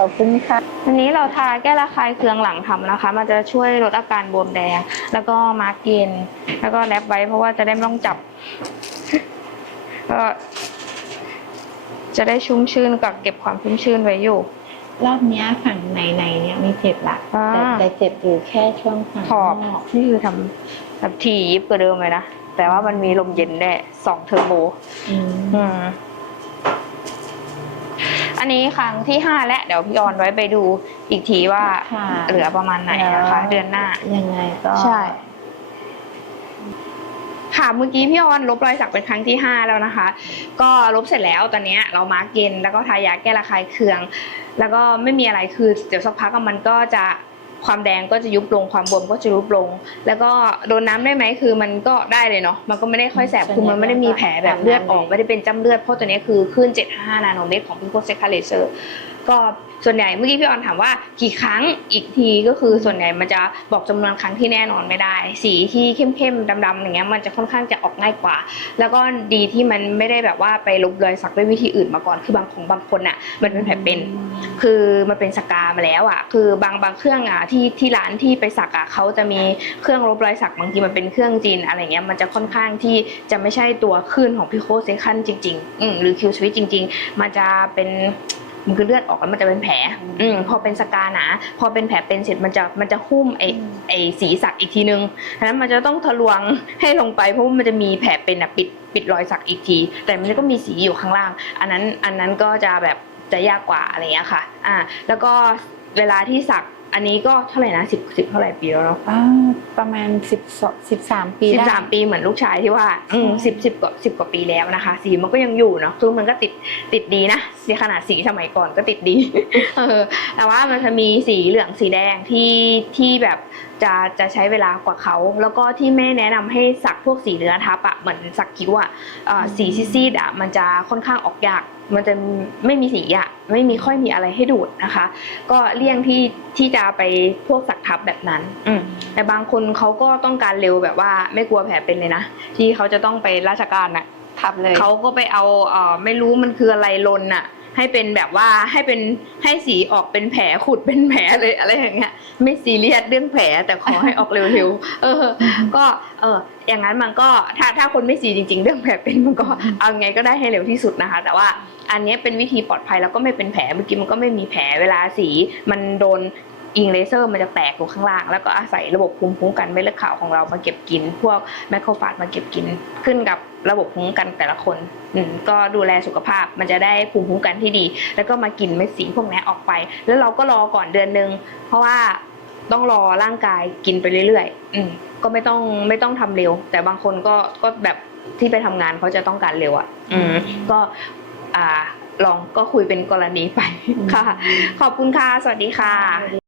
ขอบคุณค่ะวันนี้เราทาแก้ระคายเคืองหลังทำนะคะ มันจะช่วยลดอาการบวมแดง แล้วก็มาร์กเกนแล้วก็แรปไว้เพราะว่าจะได้ไม่ต้องจับ ก็จะได้ชุ่มชื่นกับเก็บความชุ่มชื่นไว้อยู่ รอบเนี้ยฝั่งในในๆเนี่ยไม่เจ็บละอ่า แต่แต่เจ็บอยู่แค่ช่วงฝั่งขอบนอกนี่คือทำแบบทียิบกว่าเดิมเลยนะ แต่ว่ามันมีลมเย็นได้วยสองเทอร์โบ อืม อืม อันนี้ครั้งที่ห้าและเดี๋ยวพี่ออนไว้ไปดูอีกทีว่าค่ะเหลือประมาณไหนนะคะเดือนหน้า ยังไงก็ใช่ ค่ะเมื่อกี้พี่ออนลบรอยสักเป็นครั้งที่ห้าแล้วนะคะ ก็ลบเสร็จแล้วตอนเนี้ยเรามาร์กเกนแล้วก็ทายาแก้ระคายเคือง แล้วก็ไม่มีอะไรคือเดี๋ยวสักพักอะมันก็จะ ความแดงก็จะยุบลงความบวมก็จะยุบลง แล้วก็โดนน้ำได้ไหมคือมันก็ได้เลยเนาะมันก็ไม่ได้ค่อยแสบคือมันไม่ได้มีแผลแบบเลือดออกไม่ได้เป็นจ้ำเลือดเพราะตัวเนี้ยคือขึ้น755นาโนเมตรของพิโคเซคาเลเซอร์ ก็ส่วนใหญ่เมื่อกี้พี่ออนถามว่ากี่ครั้งอีกทีก็คือส่วนใหญ่มันจะบอกจำนวนครั้งที่แน่นอนไม่ได้ สีที่เข้มๆดำๆอย่างเงี้ยมันจะค่อนข้างจะออกง่ายกว่า แล้วก็ดีที่มันไม่ได้แบบว่าไปลบรอยสักด้วยวิธีอื่นมาก่อนคือบางของบางคนอะ มันเป็นแผลเป็น คือมันเป็นสกามาแล้วอะ คือบางบางเครื่องอะที่ที่ร้านที่ไปสักอะเขาจะมีเครื่องลบรอยสักบางทีมันเป็นเครื่องจีนอะไรเงี้ยมันจะค่อนข้างที่จะไม่ใช่ตัวคลื่นของพิโคเซคันจริงๆหรือคิวสวิตจริง ๆ มันจะเป็น มันคือเลือดออกแล้วมันจะเป็นแผล อืมพอเป็นสกาหนา พอเป็นแผลเป็นเสร็จมันจะมันจะหุ้มไอไอสีสักอีกทีนึงฉะนั้นมันจะต้องทะลวงให้ลงไปเพราะว่ามันจะมีแผลเป็นอะปิดปิดรอยสักอีกที แต่มันก็มีสีอยู่ข้างล่าง อันนั้นอันนั้นก็จะแบบจะยากกว่าอะไรเงี้ยค่ะ อ่า แล้วก็เวลาที่สัก อันนี้ก็เท่าไหร่นะสิบสิบเท่าไหร่ปีแล้วเนาะอ่าประมาณสิบสิบสามปีสิบได้สามปีเหมือนลูกชายที่ว่าอืมสิบสิบกว่าสิบกว่าปีแล้วนะคะ สีมันก็ยังอยู่เนาะคือมันก็ติดติดดีนะสีขนาดสีสมัยก่อนก็ติดดี เออแต่ว่ามันจะมีสีเหลืองสีแดงที่ที่แบบ จะจะใช้เวลากว่าเขา แล้วก็ที่แม่แนะนำให้สักพวกสีเนื้อทับอะเหมือนสักคิ้วอะเอ่อสีซีดๆอะมันจะค่อนข้างออกยากมันจะไม่มีสีอะไม่มีค่อยมีอะไรให้ดูดนะคะ ก็เลี่ยงที่ที่จะไปพวกสักทับแบบนั้น อืมแต่บางคนเขาก็ต้องการเร็วแบบว่าไม่กลัวแผลเป็นเลยนะที่เขาจะต้องไปราชการน่ะทับเลยเขาก็ไปเอาเอ่อไม่รู้มันคืออะไรลนน่ะ ให้เป็นแบบว่าให้เป็นให้สีออกเป็นแผลขุดเป็นแผลเลยอะไรอย่างเงี้ย ไม่ซีเรียสเรื่องแผลแต่ขอให้ออกเร็วๆเออ ก็เอออย่างนั้นมันก็ถ้าถ้าคนไม่ซีจริง ๆ เรื่องแผลเป็นมันก็เอาไงก็ได้ให้เร็วที่สุดนะคะ แต่ว่าอันนี้เป็นวิธีปลอดภัยแล้วก็ไม่เป็นแผลเมื่อกี้มันก็ไม่มีแผลเวลาสี มันโดนอิงเลเซอร์มันจะแตกลงข้างล่าง แล้วก็อาศัยระบบภูมิคุ้มกันเม็ดเลือดขาวของเรามาเก็บกิน พวกแมคโครฟาจมาเก็บกินขึ้นกับ ระบบภูมิคุ้มกันแต่ละคนอืมก็ดูแลสุขภาพมันจะได้ภูมิคุ้มกันที่ดี แล้วก็มากินเม็ดสีพวกนี้ออกไป แล้วเราก็รอก่อนเดือนนึง เพราะว่าต้องรอร่างกายกินไปเรื่อยๆอืมก็ไม่ต้องไม่ต้องทำเร็ว แต่บางคนก็ก็แบบที่ไปทำงานเขาจะต้องการเร็วอะ อืมก็อ่าลองก็คุยเป็นกรณีไปค่ะ ขอบคุณค่ะ สวัสดีค่ะ